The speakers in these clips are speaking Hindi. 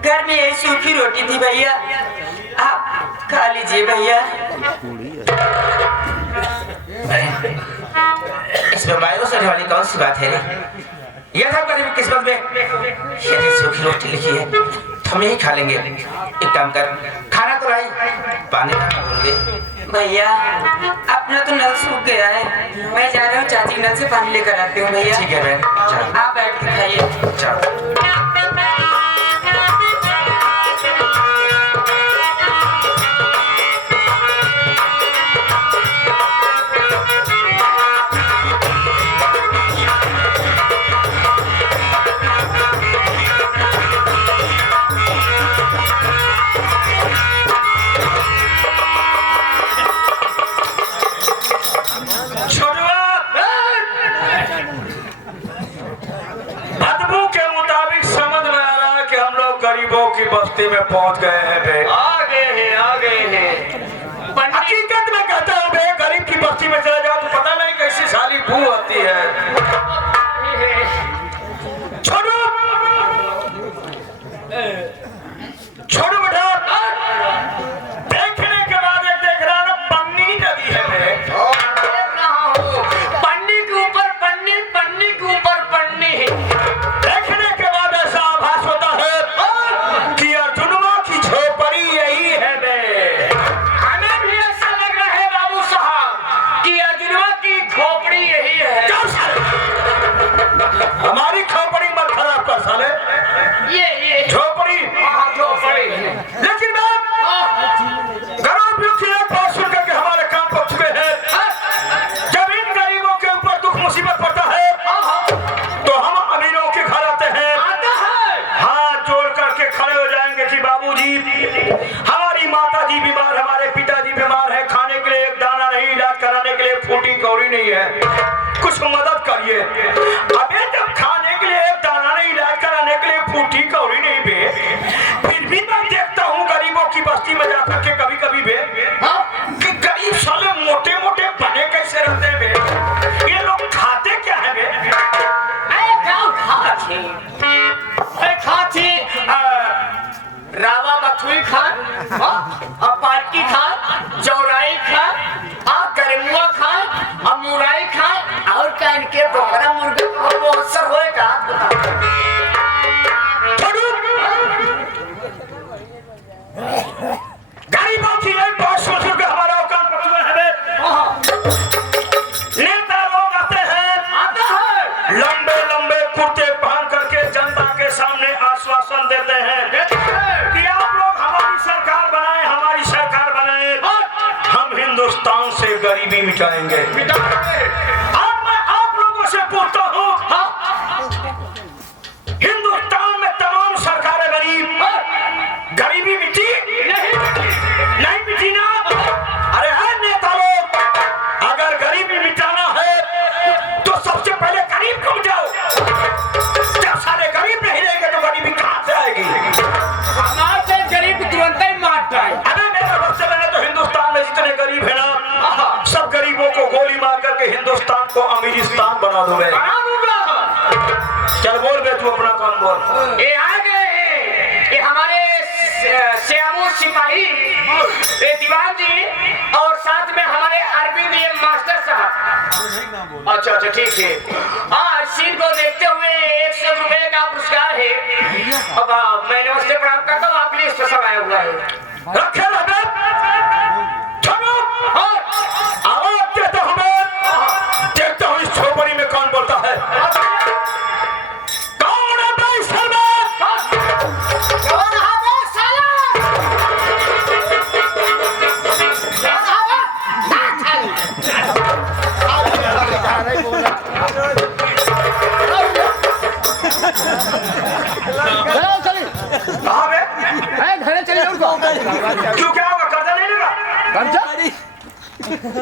घर में यही सूखी रोटी थी भैया, आप खा लीजिए भैया। इसमें मायूस होने वाली कौन सी बात है रे? यह था कभी किस्मत में यदि सूखी रोटी लिखी है तो हम यही खा लेंगे। एक काम कर, खाना तो लाई, पानी ना बोल दे। भैया अपना तो नल सूख गया है, मैं जा रहा हूँ चाची नल से पानी लेकर आती हूँ भैया। ठीक है बहन, आप बैठ के खाइए। चल। बस्ती में पहुंच गए हैं बे। आ गए हैं। हकीकत में कहता हूँ बे, गरीब की बस्ती में चला जाओ तो पता नहीं कैसी साली बू आती है। छोड़ो छोड़ो बेटा, देखने के बाद एक देख रहा ना पन्नी नदी है बे। पन्नी के ऊपर पन्नी, पन्नी के ऊपर पन्नी। देखने के बाद ऐसा आभास होता है कि अर्जुनवा की झोपड़ी यही है बे। हमें भी ऐसा लग रहा है बाबू साहब कि अर्जुनवा की खोपड़ी यही है। हमारी खोपड़ी मत खराब कर साले। ये झोपड़ी, झोपड़ी। लेकिन गरीब की एक बात सुन करके हमारे कान पहुंच गए हैं। जब इन गरीबों के ऊपर दुख मुसीबत पड़ता है तो हम अमीरों के घर आते हैं, हाथ जोड़ करके खड़े हो जाएंगे कि बाबूजी हमारी माता जी बीमार, हमारे पिताजी बीमार है, खाने के लिए एक दाना नहीं, इलाज कराने के लिए फूटी कौड़ी नहीं है, कुछ मदद करिए। अबे जब खाने के लिए एक दाना नहीं, इलाज कराने के लिए फूटी कौड़ी नहीं बे, फिर भी मैं देखता हूँ गरीबों की बस्ती में जाकर के कभी कभी बे कि गरीब साले मोटे मोटे बने कैसे रहते हैं बे। ये लोग खाते क्या है बे? खाती रावा बथुई खा, पालकी खा, चौराई खा, गरमुआ खा, मुराई खा, और क्या इनके बोकरा मुर्गे बहुत सर होएगा। गरीबों की एक बात सोच के हमारा औकात पहुंचे है बे। नेता लोग आते हैं, लंबे लंबे कुर्ते पहन करके जनता के सामने आश्वासन देते हैं कि आप लोग हमारी सरकार बनाए, हमारी सरकार बनाए, हम हिंदुस्तान से गरीबी मिटाएंगे। अब मैं आप लोगों से पूछता हूँ, हिंदुस्तान में तमाम सरकारें गरीबी मिटी नहीं मिटी ना? अरे है नेता लोग, अगर गरीबी मिटाना है तो सबसे पहले गरीब को मिटाओ। जब सारे गरीब नहीं रहेंगे तो गरीबी कहां से आएगी? हमारे गरीब तुरंत ही मार जाए। अरे मेरे बच्चे, मैंने तो हिंदुस्तान में जितने गरीब है ना, सब गरीबों को गोली मार करके हिंदुस्तान को अमीरिस्तान बना दूंगा। चल बोल बे, तू अपना काम बोल। ये आ गए हैं, ये हमारे श्यामू सिपाही, ये दीवान जी, और साथ में हमारे अरविंद ये मास्टर साहब। अच्छा अच्छा ठीक है। हाँ, सीन को देखते हुए 100 रुपए का पुरस्कार है। अब मैंने उससे प्रणाम करता हूँ, आपके लिए स्पेशल आया हुआ है। रखे रहे, चलो आवाज देता हूं मैं, देखता हूं इस झोपड़ी में कौन बोलता है। कौन है भाई साला? कौन है वो साला? घरे चलिए उनको। क्यों, क्या होगा? कर्जा नहीं लेगा?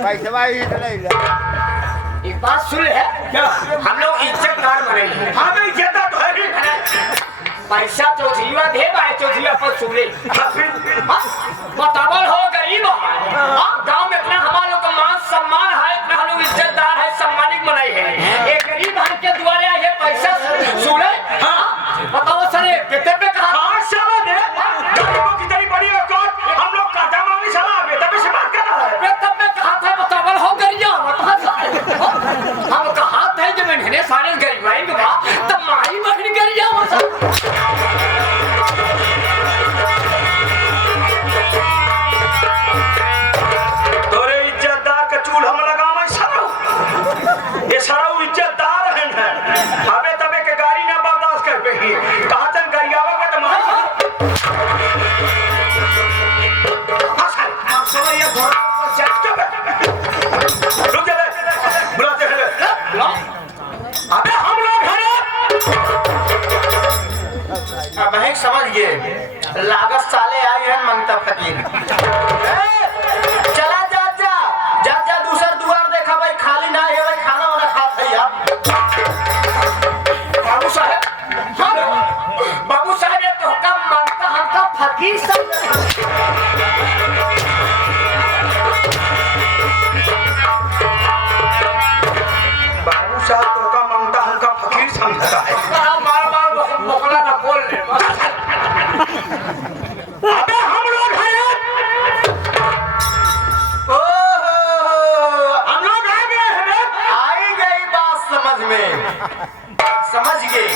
पैसे भाई एक बात सुन ले, क्या? हम लोग इज्जतदार बने हैं। हाँ भाई, ज्यादा तो है भी। पैसा चौधरीवा दे भाई, चौधरीवा पर सुने बतावल हो गरीब है। गाँव में इतना हमारे लोग का मान सम्मान है, इतना हम लोग इज्जतदार है, सम्मानित बनाए हैं। एक गरीब के द्वारे ये पैसा सुने बताओ सर, कितने पे कहा? 5 साल दे अब है समझ गए लागत साले आई है मंगता फकीर चला जा जा जा जा दूसर दुआर देखा भाई खाली ना है भाई खाना वाना खात है यार बाबू साहब ये तो कम मांगता हमका फकीर सब बाबू साहब तो का मांगता हमका फकीर समझता है। मार मोकला ना बोल ले अबे हम लोग हैं हम लोग आ गए हैं आई गई बात समझ में समझ गए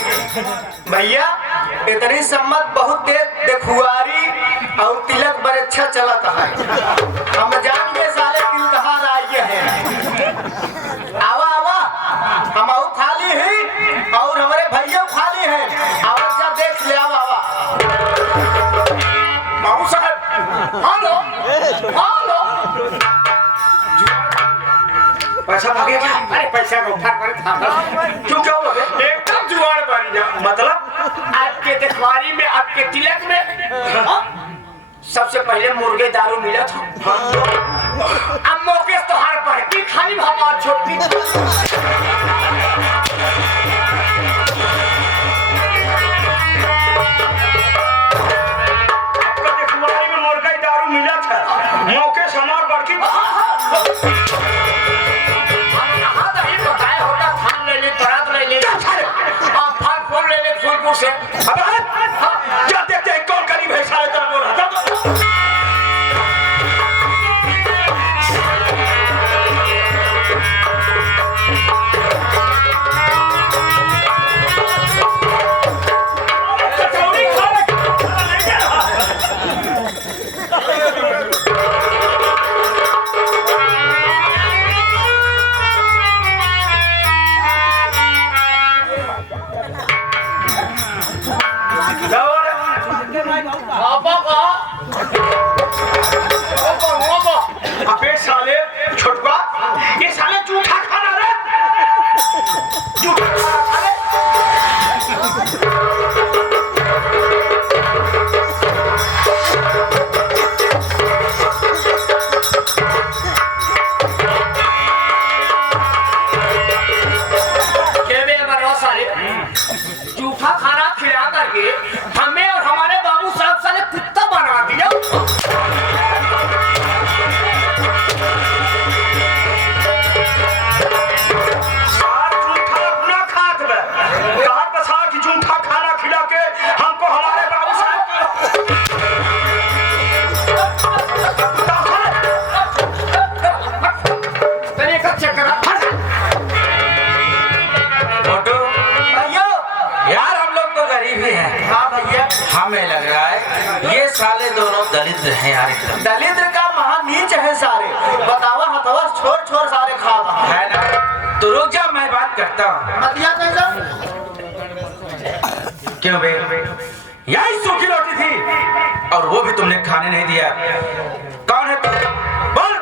भैया इतनी सम्मत बहुत देर देखुआरी और तिलक बड़े अच्छा चलता है हम जान गए साले तिल कहाँ आए हैं आवा आवा हम आऊ खाली ही और हमारे भैया खाली हैं आवाज जा देख ले आवा आवा बाबू साहब हेलो हेलो पैसा भागे क्या? अरे पैसा को उठा कर था क्यों क्या हुआ बे? एकदम जुगाड़ बन जा मतलब आपके देखवारी में आपके तिलक में सबसे पहले मुर्गे दारू मिला था अब मौके से तोहार बढ़ती खाली हमार छोटी आपका देखुआरी में मुर्गा दारू मिला था मौके से हमार बड़की से क्या देखते हैं कौन करीब है सारे तरह बोल रहा था अबे साले छोटवा ये साले जूठा खाना रे जूठा खाना जूठा खाना खिला करके हमें और हमारे बाबू साहब साले कुत्ता बना दिया हमें लग रहा है ये साले दोनों दलित हैं यार एकदम दलिद्र का महान नीच है सारे बतावा हथवा छोड़ छोड़ सारे खा रहा है ना तो रुक जा मैं बात करता हूँ मतिया कैसा क्यों बे यही सूखी रोटी थी और वो भी तुमने खाने नहीं दिया कौन है तुम बोल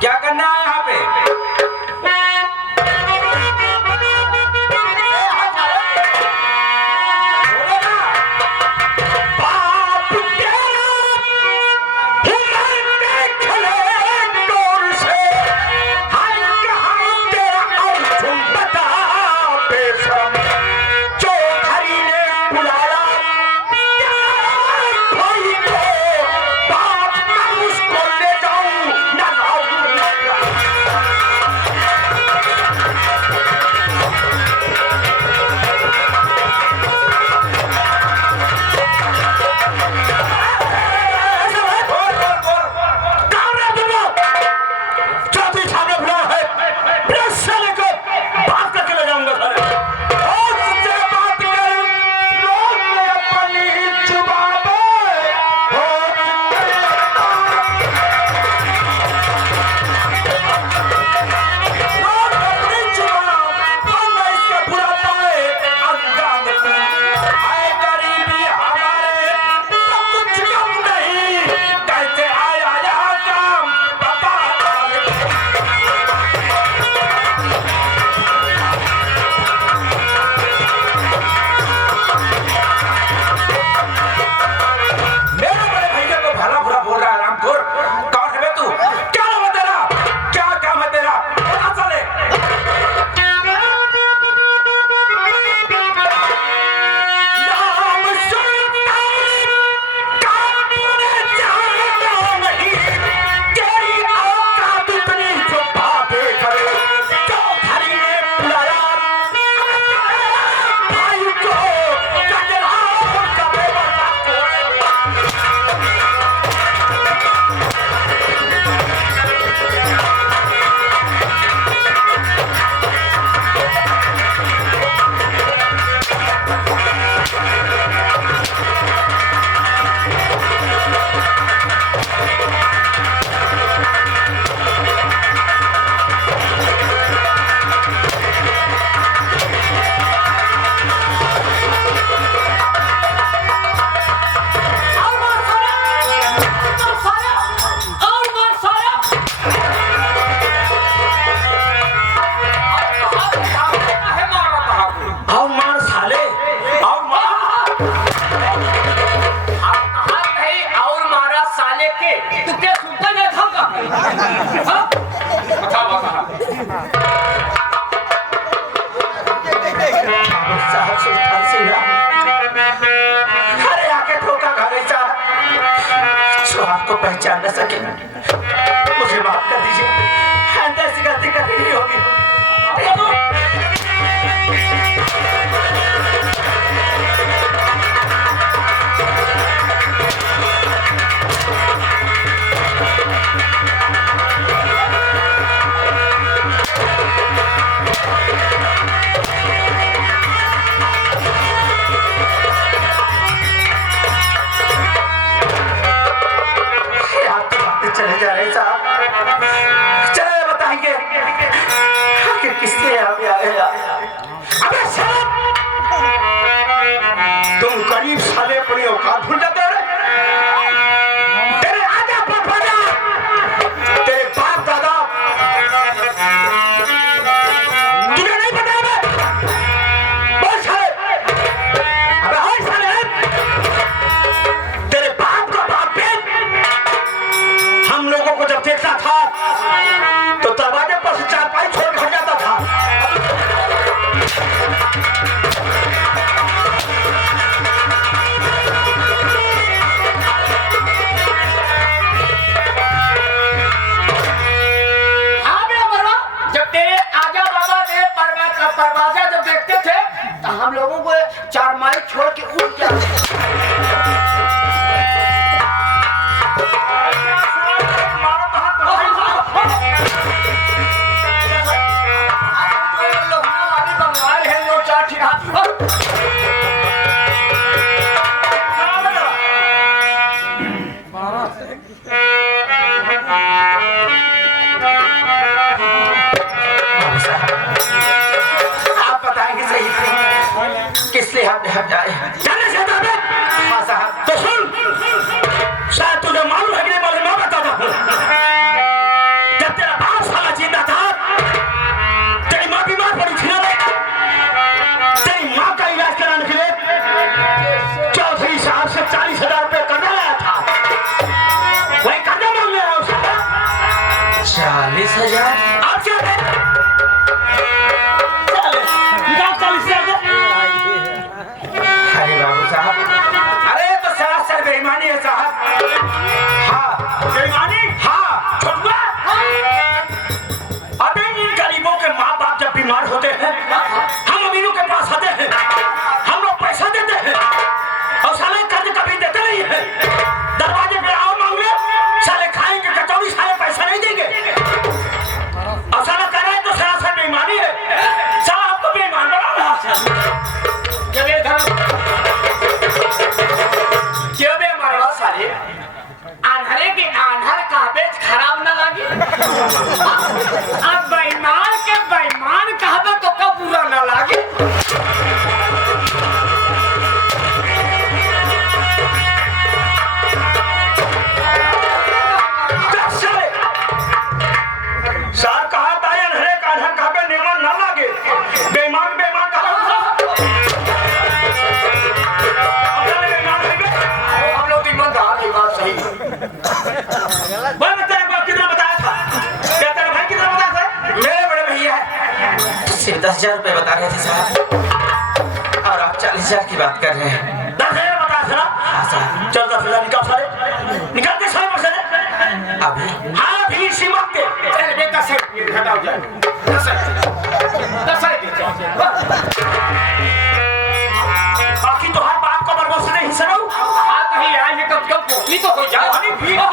क्या करना है यहाँ पे हाथ नहीं और मारा साले के तू क्या सुनता नहीं था का बता साहब सुल्तान सिंह अरे आके धोखा खा गई साहब जो आपको पहचान न सके मुझे माफ कर दीजिए अंदर से गलती कभी नहीं होगी चले जा रहे साहब चले बताएंगे आखिर किससे आगे आएगा अबे साहब तुम गरीब साले अपनी औकात भूल जाते हो रे तेरे आजा बाबा तेरे बाप दादा तुझे नहीं पता है बोल साले अबे हाय साले तेरे बाप का बाप भी हम लोगों को जब देखता था तो दरवाजे पर से चारपाई छोड़ भाग जाता था जब तेरे आजा बाबा तेरे परवाजा जब देखते थे तो हम लोगों को चार माइल छोड़ के उठ जाते आप बताएंगे सही किस लिए हम जाए जाने से था मैं हाँ साहब तो सुन शायद तुझे मालूम है कि नहीं मालूम मैं बताता हूँ जब तेरा बाप साला जिंदा था तेरी माँ बीमार पड़ी थी ना तेरी माँ का इलाज कराने के लिए चौधरी साहब से 40,000 रुपए कर्जा लाया था वही कर्जा मांग लिया उससे 40,000 आप क्या है निकाल 40,000 अरे बाबू साहब अरे तो सरासर बेईमानी है साहब हाँ बेईमानी हाँ छोटुआ अबे इन गरीबों के माँ बाप जब बीमार होते हैं हम अमीरों के पास आते हैं हम लोग पैसा देते हैं और साले कर्ज कभी देते नहीं है दरवाजे पे आओ मांग ले साले खाएंगे कचौड़ी साले पैसा नहीं देंगे और साला कह रहे हैं तो सरासर बेईमानी है साला आपको बेईमान बना रहा क्यों बे मरवा साले आंधरे के आंधर कहबे खराब ना लगे अब बेईमान के बेईमान कहबे तो का बुरा ना लगे सार कहा तायन है कान्हा कहबे निमन ना लागे बेईमान बेईमान कहा हम लोग ईमानदार की बात सही भाई मैं तेरे को कितना बताया था क्या तेरे भाई कितना बताया था मेरे बड़े भैया सिर्फ 10,000 रुपए बता रहे थे साहब और आप 40,000 की बात कर रहे हैं 10,000 बताया था ना हाँ साहब चल 10,000 निकाल सारे निकालते सारे पैसे अभी हाँ अभी सीमा के चल बेटा से घटाओ जाए 10 बाकी तो हर बात को बर्बाद से नहीं सुनाऊ हाथ ही आए हैं कब कब पोटली तो हो जाए हनी भी हो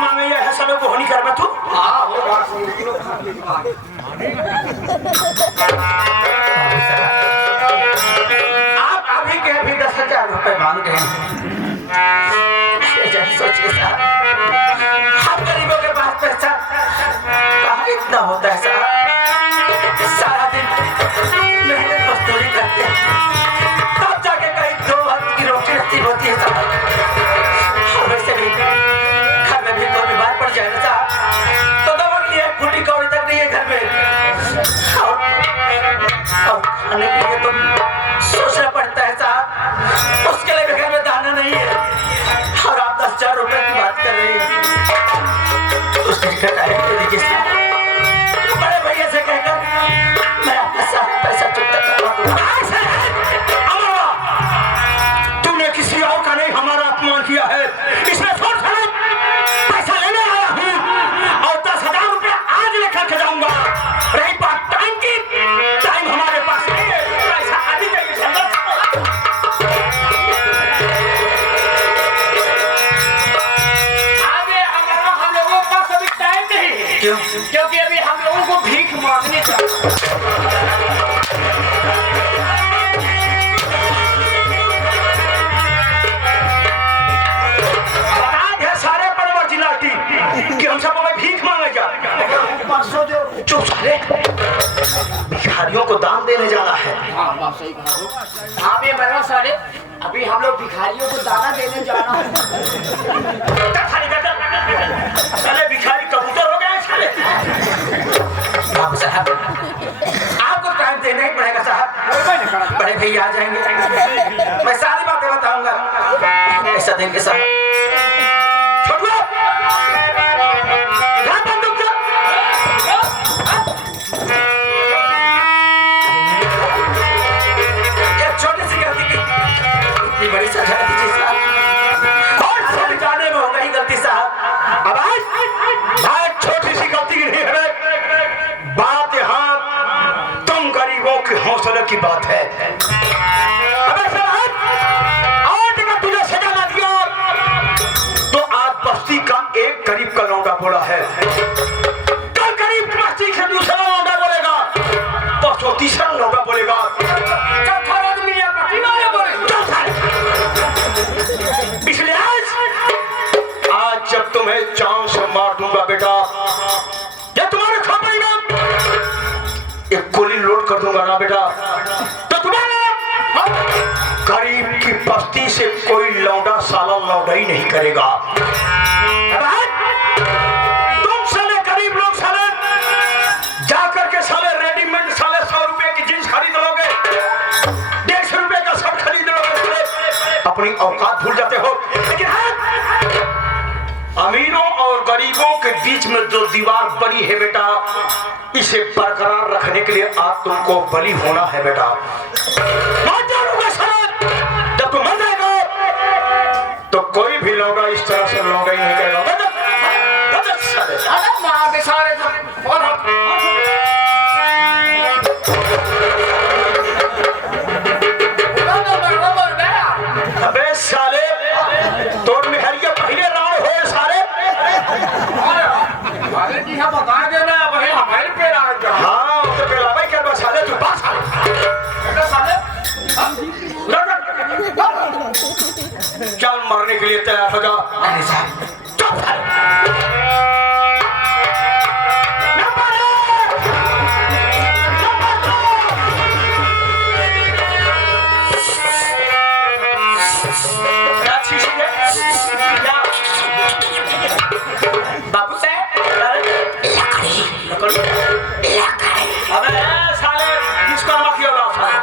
मांगे ये है सालों को होनी कर तू हां हो बात आप अभी के अभी 10,000 रुपए मांग रहे हैं सोचिए साहब हम गरीबों के पास पैसा कहाँ इतना होता है साहब सारा दिन मेहनत मजदूरी करते हैं तब जाके कहीं 2 वक्त की रोटी नसीब होती है साहब और वैसे भी घर में भी कोई बीमार पड़ जाए ना साहब तो दवा के लिए फूटी कौड़ी तक नहीं है घर में और खाने के लिए तो टाइम तो दीजिए साहब। बड़े भैया से कहकर मैं आपका सारा पैसा चुकता करवा दूंगा। तूने किसी और का नहीं हमारा अपमान किया है। इसमें छोड़ पैसा लेने आया हूँ और 10,000 रुपया आज लेकर के जाऊंगा। रही बात टाइम की, टाइम हमारे पास नहीं है। पैसा आदि चाहिए संगत। आगे हमारा हम लोगों के पास अभी टाइम नहीं है। क्यों? क्योंकि अभी हम लोगों को भीख मांगने का सारे परिवार जिलाती कि हम सब हमें भीख मांगे जा। चुप साले, भिखारियों को दान देने जाना है। बात सही कहा। हाँ बे मरवा साले, अभी हम लोग भिखारियों को दाना देने जाना है। साले भिखारी कबूतर हो गए साले। बाबू साहब, आपको टाइम देना ही पड़ेगा साहब। बड़े भैया आ जाएंगे, मैं सारी बातें बताऊंगा। ऐसा देंगे साहब। छोटू, इधर बंदूक दो। एक छोटी सी गलती की इतनी बड़ी सजा दीजिए साहब। और सब जाने में हो गई गलती साहब। अब आज छोटी सी गलती की नहीं है। बात यहाँ तुम गरीबों के हौसले की बात है। अबे साहब, आज अगर तुझे सजा न दिया तो आज बस्ती का एक गरीब का लौंडा बोला है, कल गरीब की बस्ती से दूसरा लौंडा बोलेगा, परसों तीसरा लौंडा बोलेगा, चौथा आदमी या बस्ती वाले बोलेगा। इसलिए आज जब तुम्हें चांद से मार दूंगा बेटा, या तुम्हारे खोपड़ी में एक गोली लोड कर दूंगा ना बेटा, तो तुम्हारे गरीब की बस्ती से कोई लौंडा साला लौंडाई नहीं करेगा। तुम साले गरीब लोग साले जाकर के साले रेडीमेड साले 100 रुपए की जींस खरीद लोगे, 150 रुपए का शर्ट खरीद लोगे, अपनी औकात भूल जाते हो। लेकिन अमीरों और गरीबों के बीच में जो दीवार बनी है बेटा, इसे बरकरार रखने के लिए आज तुमको बलि होना है बेटा। जब तुम मर जाएगा तो कोई भी लौंडा इस तरह से लौंडा ही नहीं करेगा। अरे माँ के सारे अबे साले, तोड़ मेहरिया पहले रावण हो साले। अरे जी हम बता देना वही हमारे पे आ जा। हाँ तो पेला भाई क्या बस साले तू पास साले चल मरने के लिए तैयार हो जा। नहीं साहब, चुप साले। बाबू साहब, लकड़ी। अबे साले किसका माफी हो रहा साले?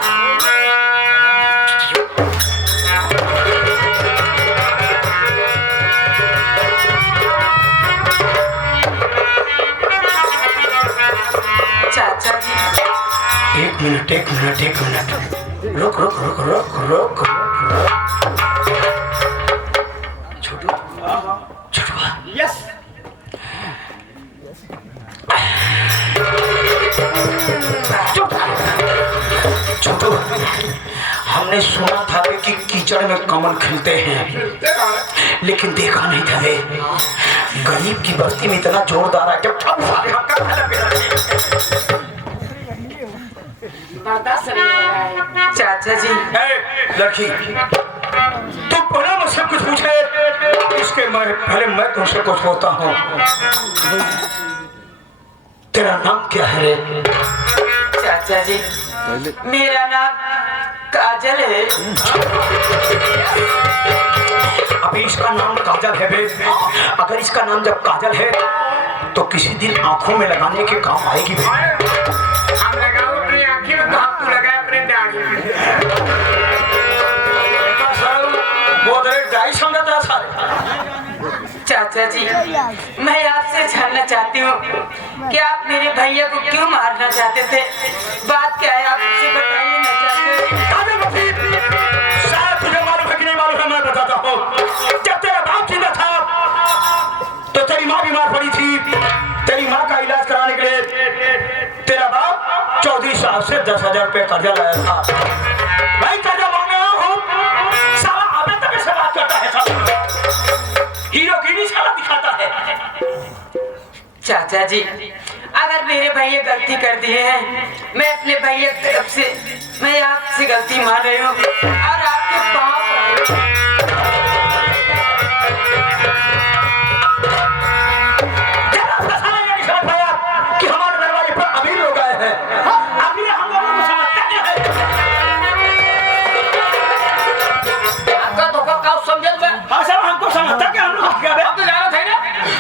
चाचा जी, एक मिनट रुक छोटू यस छोटू, हमने सुना था कि कीचड़ में कमल खिलते हैं, लेकिन देखा नहीं था वे। गरीब की बस्ती में इतना जोरदार है जब बर्दाश्त नहीं हो रहा है। चाचा जी, लड़की तू पहले मुझसे कुछ पूछे, इसके पहले मैं तुमसे कुछ होता हूँ। तेरा नाम क्या है रे? चाचा जी, मेरा नाम काजल है। अभी इसका नाम काजल है बे। अगर इसका नाम जब काजल है तो किसी दिन आंखों में लगाने के काम आएगी बे। हम लगाओ अपनी आंखें में तो हम तू लगाए अपने दाढ़ी में। वो डाई समझा था सारे। चाचा चाचा जी, मैं आपसे जानना चाहती हूँ कि आप मेरे भैया को क्यों मारना चाहते थे? बात क्या है, आप मुझे बताइए ना चाचा जी। शायद तुझे मालूम है कि नहीं मालूम है, मैं बताता हूँ। जब तेरा बाप जिंदा था तो तेरी माँ बीमार पड़ी थी। तेरी माँ का इलाज कराने के लिए तेरा बाप चौधरी साहब से 10,000 रुपये कर्जा लाया था। भाई कर्जा मांगने आया हूँ, साला अबे तक से बात करता है, साला हीरोगिरी साला दिखाता है। चाचा जी, अगर मेरे भैया गलती कर दिए हैं, मैं अपने भैया की तरफ से मैं आपसे गलती मान रही हूँ और आपके पाँव पड़ रही हूँ। कि हमारे दरवाजे पर अमीर लोग आए हैं।